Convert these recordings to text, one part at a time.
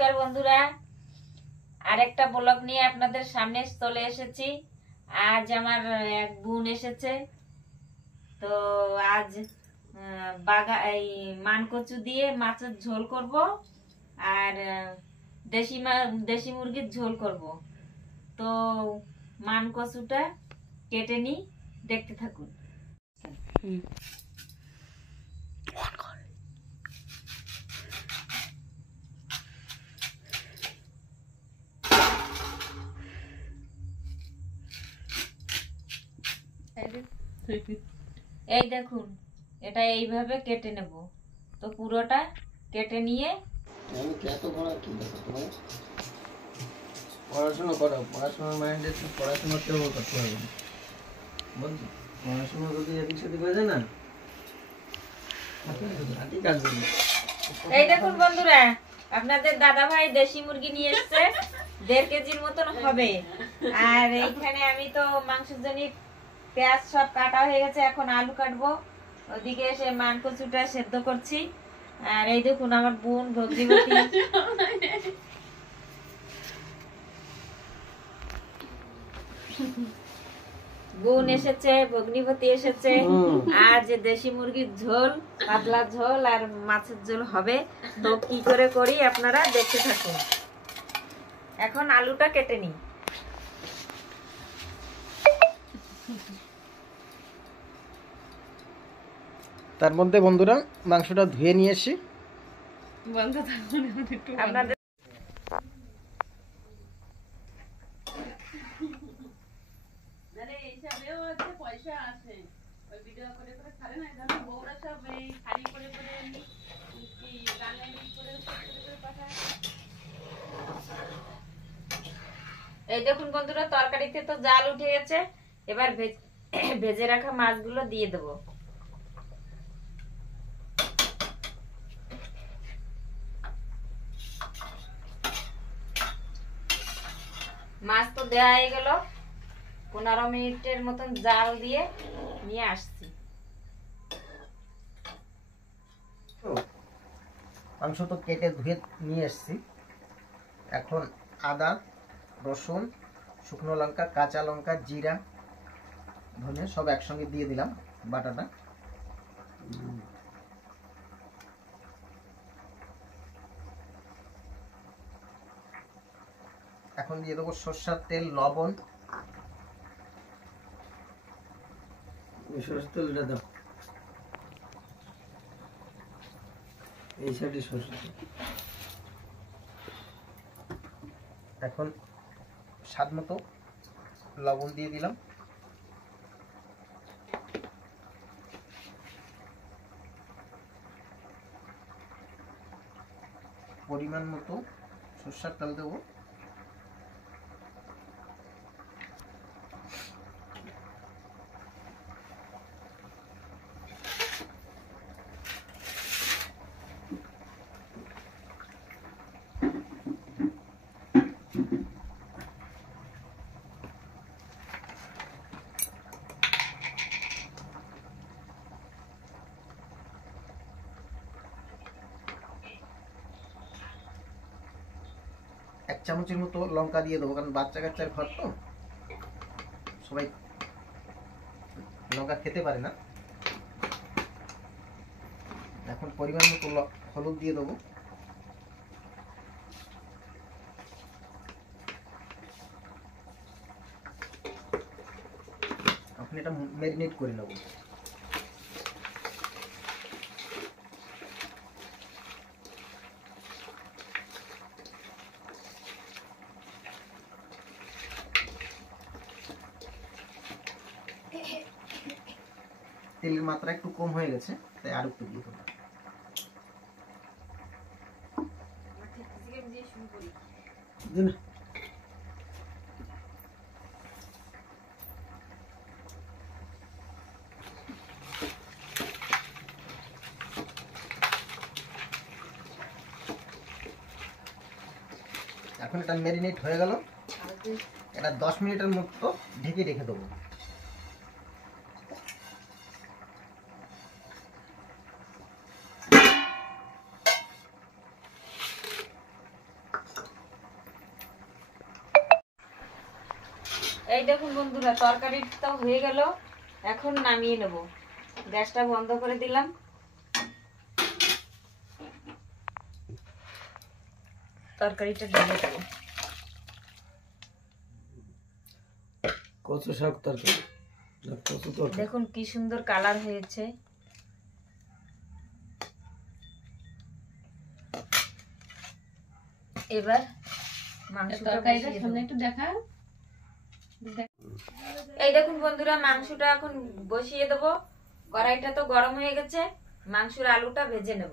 নমস্কার বন্ধুরা, আরেকটা ব্লগ নিয়ে আপনাদের সামনে চলে এসেছি। আজ আমার এক বোন এসেছে, তো আজ এই মানকচু দিয়ে মাছের ঝোল করব আর দেশি মুরগির ঝোল করব। তো মানকচুটা কেটে নি, দেখতে থাকুন। এই দেখুন, এটা এইভাবে কেটে নেব। তো পুরোটা কেটে নিয়ে পড়াশোনা করো, পড়াশোনার মাইন্ডে পড়াশোনা কেউ করতে হবে না, বুঝলি? পড়াশোনা যদি এদিক সেদিক হয়ে যায় না, হাতি কাটবে না। এই দেখুন বন্ধুরা, আপনাদের দাদা ভাই দেশি মুরগি নিয়ে এসেছে, 1.5 কেজির মতন হবে। আর এইখানে আমি তো মাংসের জন্য পেঁয়াজ সব কাটা হয়ে গেছে, এখন আলু কাটবো। ওদিকে এসে মানকচুটা সেদ্ধ করছি। আর এই দেখুন আমার বোন ভগ্নিপতি, বোন এসেছে, ভগ্নিপতি এসেছে। আর যে দেশি মুরগির ঝোল, পাতলা ঝোল আর মাছের ঝোল হবে। তো কি করে করি আপনারা দেখতে থাকুন। এখন আলুটা কেটে নিই। তার মধ্যে বন্ধুরা মাংসটা ধুয়ে নিয়ে এসি। আপনাদের এই দেখুন বন্ধুরা, তরকারিতে তো জাল উঠে গেছে। এবার ভেজে রাখা মাছগুলো দিয়ে দেবো। মাছ তো দেওয়া হয়ে গেল। 15 মিনিটের মতন জাল দিয়ে নিয়ে আসছি। মাংস তো কেটে ধুয়ে নিয়ে এসছি। এখন আদা, রসুন, শুকনো লঙ্কা, কাঁচা লঙ্কা, জিরা, ধনে সব একসঙ্গে দিয়ে দিলাম বাটাটা। এখন দিয়ে দেবো সরষের তেল, লবণ। সরষের তেলটা দাও, এই সাইডে সরষের তেল। এখন স্বাদ মতো লবণ দিয়ে দিলাম। পরিমাণ মতো সরষের তেল দেবো। এক চামচের মতো লঙ্কা দিয়ে দেবো, কারণ বাচ্চা কাচ্চার ঘর তো, সবাই লঙ্কা খেতে পারে না। এখন পরিমাণ মতো হলুদ দিয়ে দেবো। এখন এটা ম্যারিনেট করে নেবো। তেলের মাত্রা একটু কম হয়ে গেছে, তাই আর একটু দিয়ে দেবো। এখন এটা ম্যারিনেট হয়ে গেল। এটা 10 মিনিটের মতো ঢেকে রেখে দেবো। এই দেখুন বন্ধুরা, তরকারিটা হয়ে গেল, এখন নামিয়ে নেব। গ্যাসটা বন্ধ করে দিলাম। তরকারিটা ঢেলে দেবো। কচু শাক তরকারি, দেখুন কি সুন্দর কালার হয়েছে। এবার তরকারিটা সামনে একটু দেখা। এই দেখুন বন্ধুরা, মাংসটা এখন বসিয়ে দেবো। কড়াইটা তো গরম হয়ে গেছে, মাংসের আলুটা ভেজে নেব।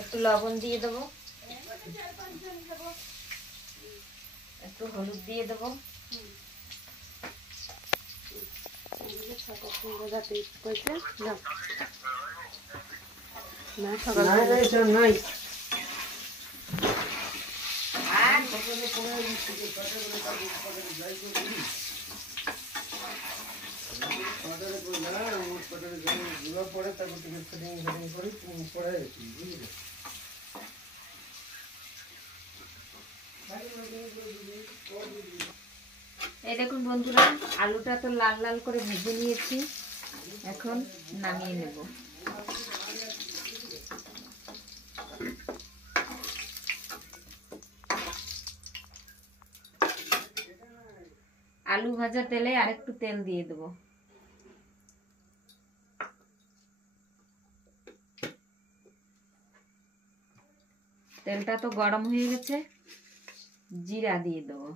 একটু লবণ দিয়ে দেবো, একটু হলুদ দিয়ে দেবো। এই দেখুন বন্ধুরা, আলুটা তো লাল লাল করে ভেজে নিয়েছি, এখন নামিয়ে নেব। আলু ভাজা তেলে আরেকটু তেল দিয়ে দেবো। তেলটা তো গরম হয়ে গেছে, জিরা দিয়ে দেবো।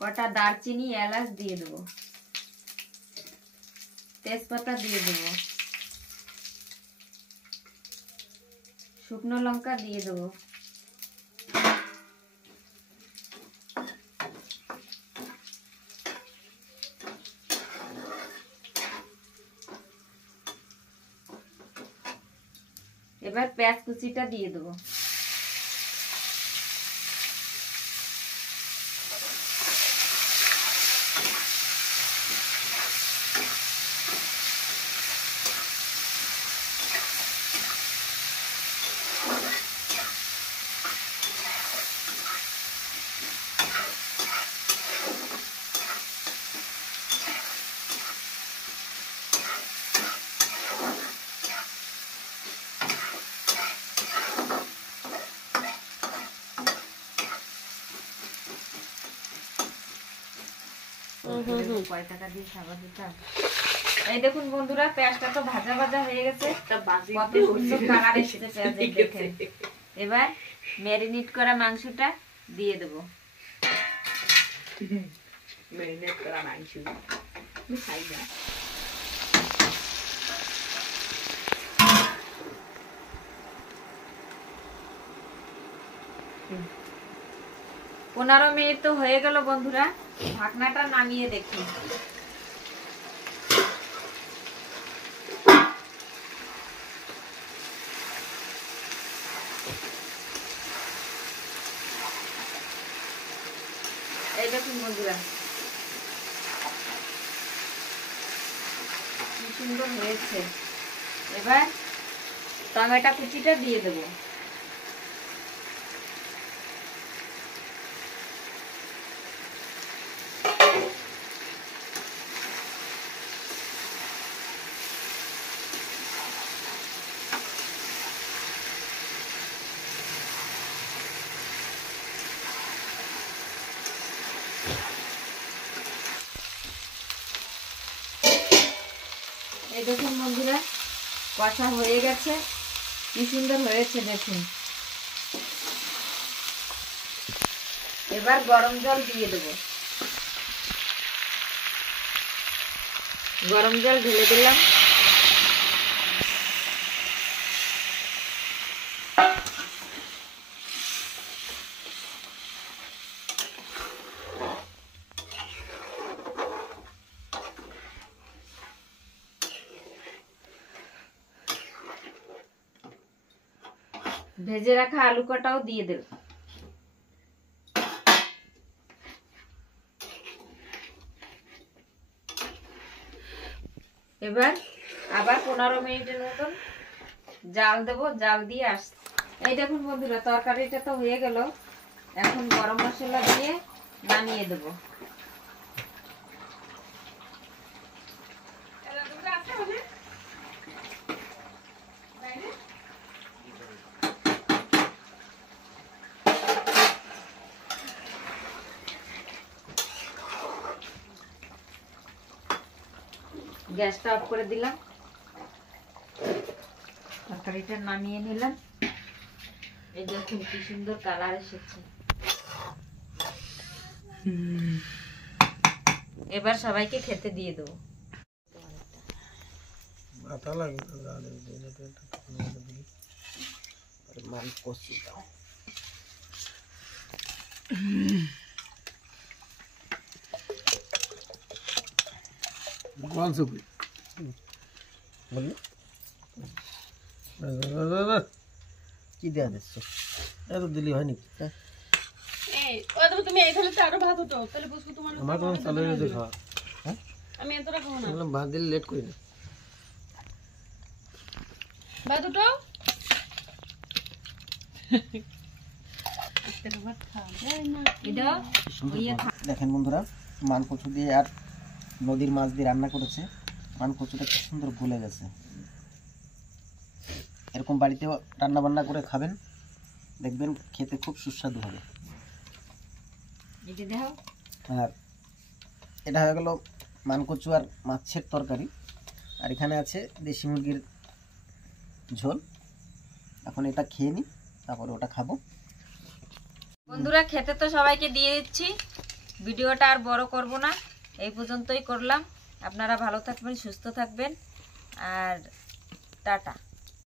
কটা দারচিনি এলাচ দিয়ে দেবো, তেজপাতা দিয়ে দেবো, শুকনো লঙ্কা দিয়ে দেবো। এবার পেঁয়াজ কুচিটা দিয়ে দেবো। এই দেখুন বন্ধুরা, পেঁয়াজটা তো ভাজা ভাজা হয়ে গেছে, কত সুন্দর কালার এসেছে পেঁয়াজের দেখে। এবার ম্যারিনেট করা মাংসটা দিয়ে দেবো। ম্যারিনেট করা মাংস খাই না। 15 মিনিট তো হয়ে গেল বন্ধুরা, ঢাকনাটা নামিয়ে দেখি। এই দেখুন বন্ধুরা, কি সুন্দর হয়েছে। এবার টমেটো কুচিটা দিয়ে দেবো। এই দেখুন বন্ধুরা, কষা হয়ে গেছে, কি সুন্দর হয়েছে দেখুন। এবার গরম জল দিয়ে দেবো। গরম জল ঢেলে দিলাম। ভেজে রাখা আলু কাটাও দিয়ে দেব। এবার আবার 15 মিনিটের মতন জাল দেব, জাল দিয়ে আসছি। এই দেখুন বন্ধুরা, তরকারিটা তো হয়ে গেল। এখন গরম মশলা দিয়ে নামিয়ে দেব। গ্যাসটা অফ করে দিলাম, তরকারিটা নামিয়ে নিলাম। এই দেখুন কি সুন্দর কালার এসেছে। এবার সবাইকে খেতে দিয়ে দেবো। কি দেওয়া দিচ্ছে? এত দিলি হয়নি। তুমি এখানে তো আরো ভাত হতো, তাহলে বুঝবো তোমার আমার কোনো চালু হয়ে দেখা। আমি এতটা খাবো না। ভাত দিলে লেট করি না। ভাত হতো দেখেন বন্ধুরা, মান কচু দিয়ে আর নদীর মাছ দিয়ে রান্না করেছে। মান কচুটা কি সুন্দর গলে গেছে। এরকম বাড়িতেও রান্না বান্না করে খাবেন, দেখবেন খেতে খুব সুস্বাদু হবে। আর এটা হয়ে গেল মান কচু আর মাছের তরকারি। আর এখানে আছে দেশি মুরগির ঝোল। এখন এটা খেয়ে নিই, তারপরে ওটা খাবো। বন্ধুরা, খেতে তো সবাইকে দিয়ে দিচ্ছি। ভিডিওটা আর বড় করব না, এই পর্যন্তই করলাম। আপনারা ভালো থাকবেন, সুস্থ থাকবেন, আর টাটা।